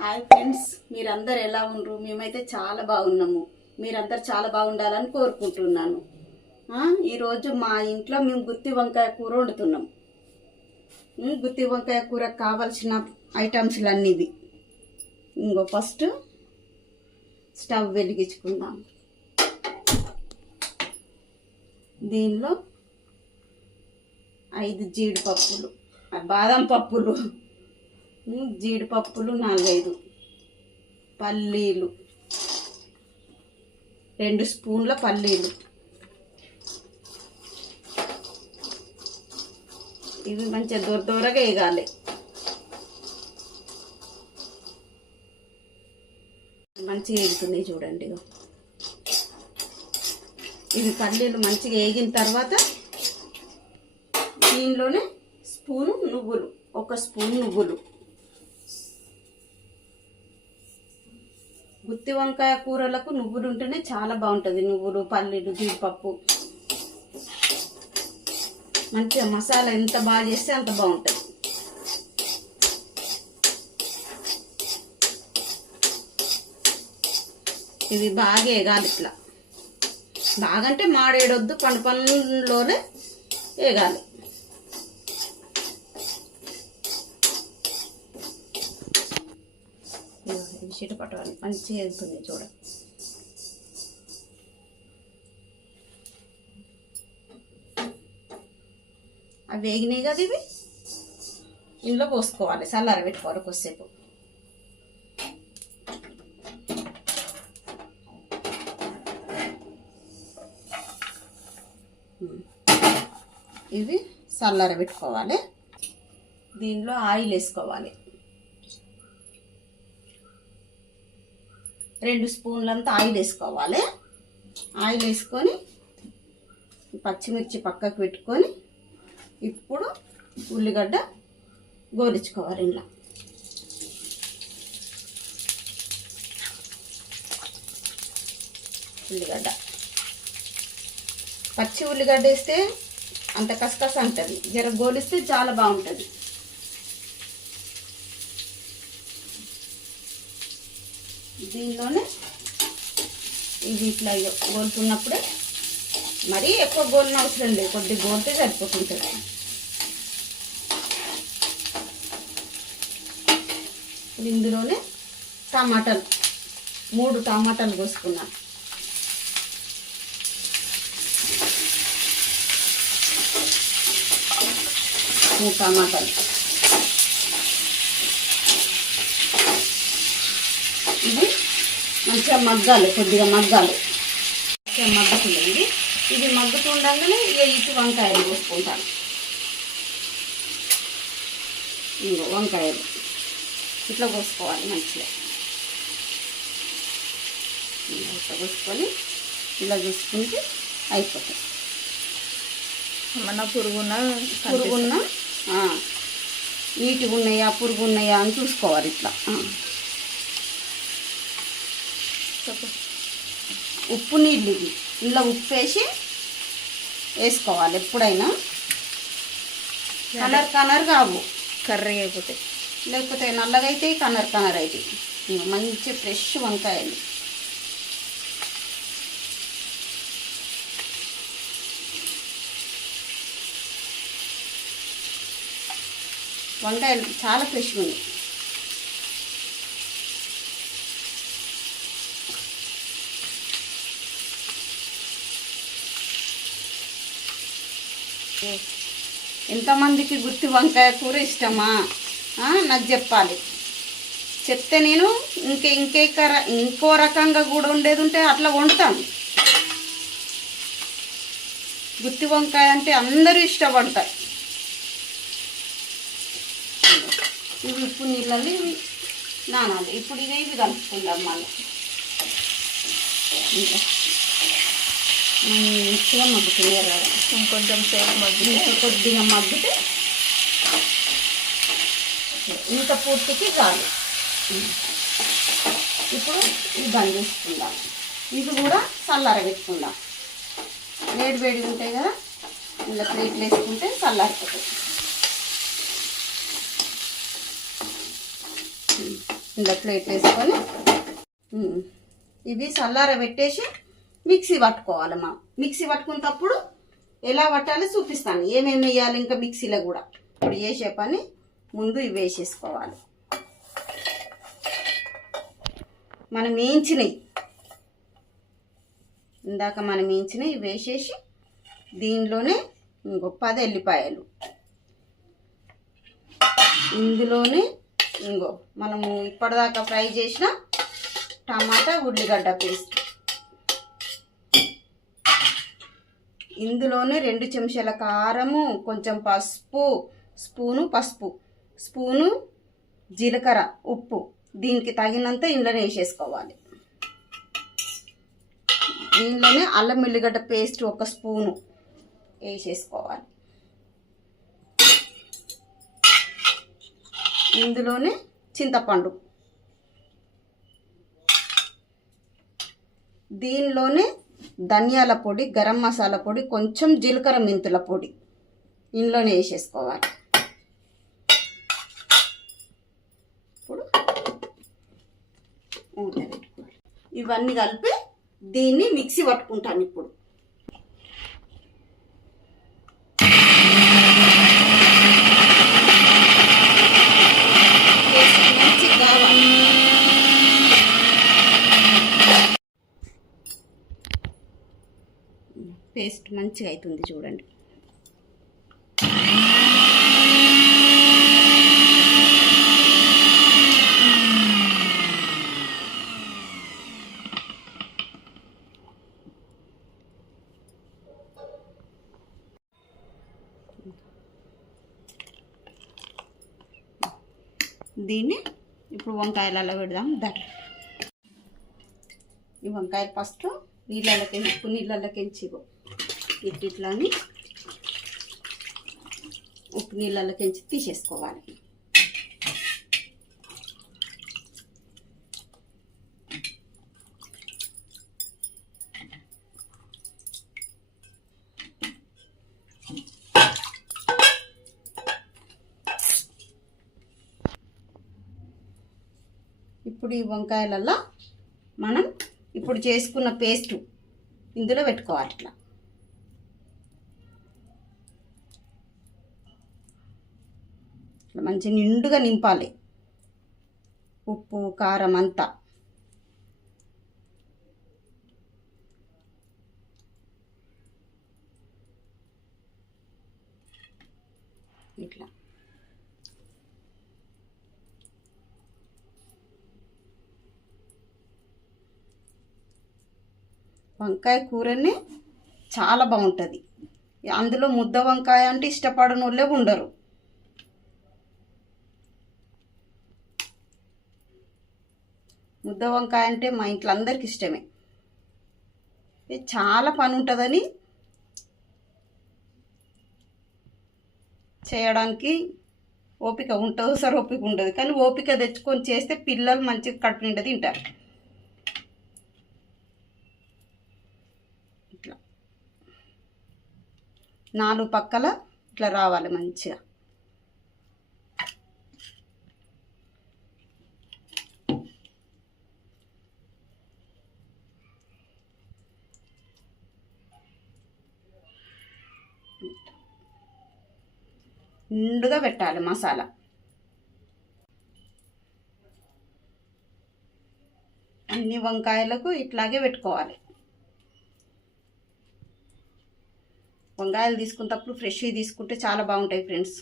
Hi friends మీరందరు ఎలా ఉండరు? మేమైతే చాలా బాగున్నాము. మీరందరు చాలా బాగుండాలని కోరుకుంటున్నాను. ఈరోజు మా ఇంట్లో మేము గుత్తి వంకాయ కూర వండుతున్నాం. గుత్తి వంకాయ కూర కావాల్సిన ఐటమ్స్లు అన్నీ ఇవి ఇంకో ఫస్ట్ స్టవ్ వెలిగించుకుందాం. దీనిలో ఐదు జీడిపప్పులు బాదం పప్పులు. జీడిపప్పులు నాలుగైదు. పల్లీలు. రెండు స్పూన్ల పల్లీలు. ఇవి మంచిగా దొర దొరగా వేగాలి. మంచిగా వేగుతున్నాయి చూడండి ఇవి పల్లీలు మంచిగా వేగిన తర్వాత దీనిలోనే స్పూను నువ్వులు. ఒక స్పూన్ నువ్వులు. గుత్తి వంకాయ కూరలకు నువ్వులు ఉంటేనే చాలా బాగుంటుంది. నువ్వులు పల్లీలు జీడిపప్పు. మంచిగా మసాలా ఎంత బాగా చేస్తే అంత బాగుంటుంది. ఇది బాగా వేగాలి ఇట్లా. బాగంటే మాడేడొద్దు పండు పనుల్లోనే వేగాలి ఇవి ఇది చిటపటాలి మంచిగా వెళ్తుంది చూడ. అవి వేగినాయి కదా ఇవి? ఇందులో పోసుకోవాలి చల్లార పెట్టుకోవాలి కొద్దిసేపు. ఇవి చల్లార పెట్టుకోవాలి. దీనిలో ఆయిల్ వేసుకోవాలి. రెండు స్పూన్లంతా ఆయిల్ వేసుకోవాలి. ఆయిల్ వేసుకొని పచ్చిమిర్చి పక్కకు పెట్టుకొని ఇప్పుడు ఉల్లిగడ్డ గోరించుకోవాలి ఇలా ఉల్లిగడ్డ. పచ్చి ఉల్లిగడ్డ వేస్తే అంత కసకస ఉంటుంది జర గోలిస్తే చాలా బాగుంటుంది. దీనిలోనే ఇవి ఇట్లా గోలుతున్నప్పుడే మరీ ఎక్కువ గోలిన అవసరం లేదు కొద్ది గోలితే సరిపోతుంటుంది. ఇప్పుడు ఇందులోనే టమాటాలు మూడు టమాటాలు కోసుకున్నాను మూడు టమాటాలు ఇది మంచిగా మగ్గాలి కొద్దిగా మగ్గాలి. మంచిగా మగ్గుతుందండి ఇది మగ్గుతుండగానే ఇక ఇటు వంకాయలు పోసుకుంటాను ఇంకో వంకాయలు. ఇట్లా పోసుకోవాలి మంచిగా. ఇట్లా పోసుకొని ఇలా చూసుకుంటే అయిపోతుంది మన పురుగున పురుగున్న ఆ, నీట్గా ఉన్నాయా పురుగు ఉన్నాయా అని చూసుకోవాలి ఇట్లా. ఉప్పు నీళ్ళు ఇవి. ఇందులో ఉప్పు వేసి వేసుకోవాలి ఎప్పుడైనా. కలర్ కలర్ కావు. కర్రీ అయిపోతే. లేకపోతే నల్లగా అయితే కలర్ కలర్ అయితే మంచి ఫ్రెష్ వంకాయలు. వంకాయలు చాలా ఫ్రెష్గా ఉన్నాయి ఎంతమందికి గుత్తి వంకాయ కూర ఇష్టమా? నాకు చెప్పాలి. చెప్తే నేను ఇంకే ఇంకే ఇంకో రకంగా కూడా ఉండేది ఉంటే అట్లా వండుతాను. గుత్తి వంకాయ అంటే అందరూ ఇష్టపడతారు. ఇవి ఉప్పు నీళ్ళల్లో ఇవి నానాలి. ఇప్పుడు ఇదే ఇవి కలుపుకుందాం మళ్ళీ. ఇంకా. మంచిగా మగ్గుతుంది ఎర్రగా ఇంకొంచెం సేపు మగ్గితే ఇంకా కొద్దిగా మగ్గితే ఇంత పూర్తికి చాలు. ఇప్పుడు ఇది బంద్ చేసుకుందాం. ఇది కూడా చల్లార పెట్టుకుందాం. వేడి వేడి ఉంటాయి కదా ఇలా ప్లేట్లు వేసుకుంటే చల్లారిపోతుంది ఇలా ప్లేట్ వేసుకొని ఇవి చల్లార పెట్టేసి మిక్సీ పట్టుకోవాలమ్మా మిక్సీ పట్టుకునేటప్పుడు ఎలా పట్టాలో చూపిస్తాను. ఏమేమి వేయాలి ఇంకా మిక్సీలో కూడా. ఇప్పుడు వేసే పని ముందు ఇవి వేసేసుకోవాలి. మనం వేయించినవి. ఇందాక మనం వేయించినవి వేసేసి దీనిలోనే ఇంకో పది ఎల్లిపాయలు. ఇందులోనే ఇంకో మనము ఇప్పటిదాకా ఫ్రై చేసిన టమాటా ఉల్లిగడ్డ పేస్ట్. ఇందులోనే రెండు చెంచాల కారము కొంచెం పసుపు స్పూను పసుపు స్పూను జీలకర్ర ఉప్పు. దీనికి తగినంత ఇందులోనే వేసేసుకోవాలి. దీనిలోనే అల్లం ఎల్లిగడ్డ పేస్ట్ ఒక స్పూను వేసేసుకోవాలి. ఇందులోనే చింతపండు. దీనిలోనే ధనియాల పొడి గరం మసాలా పొడి కొంచెం జీలకర్ర మెంతుల పొడి. ఇందులోనే వేసేసుకోవాలి. ఇప్పుడు ఇవన్నీ కలిపి దీన్ని మిక్సీ పట్టుకుంటాను ఇప్పుడు పేస్ట్ మంచిగా కావాలి పేస్ట్ మంచిగా అవుతుంది చూడండి. దీన్ని ఇప్పుడు వంకాయలలో పెడదాం దట్ ఈ వంకాయలు ఫస్ట్ నీళ్ళకి ఉప్పు నీళ్ళకి ఇగో ఇట్లా అని ఉప్పు నీళ్ళకి తీసేసుకోవాలి. ఇప్పుడు ఈ వంకాయలలో మనం ఇప్పుడు చేసుకున్న పేస్టు ఇందులో పెట్టుకోవాలి ఇట్లా. ఇట్లా మంచి నిండుగా నింపాలి. ఉప్పు కారం అంతా. ఇట్లా. వంకాయ కూరనే చాలా బాగుంటుంది. అందులో ముద్ద వంకాయ అంటే ఇష్టపడని వాళ్ళే ఉండరు. ముద్ద వంకాయ అంటే మా ఇంట్లో అందరికి ఇష్టమే చాలా పని ఉంటుందని చేయడానికి ఓపిక ఉంటుంది సార్ ఓపిక ఉండదు. కానీ ఓపిక తెచ్చుకొని చేస్తే పిల్లలు మంచిగా కడుపు నిండా తింటారు. ఇట్లా. నాలుగు పక్కల ఇట్లా రావాలి మంచిగా. నిండుగా పెట్టాలి మసాలా. అన్ని వంకాయలకు ఇట్లాగే పెట్టుకోవాలి. వంకాయలు తీసుకున్నప్పుడు ఫ్రెష్గా తీసుకుంటే చాలా బాగుంటాయి ఫ్రెండ్స్.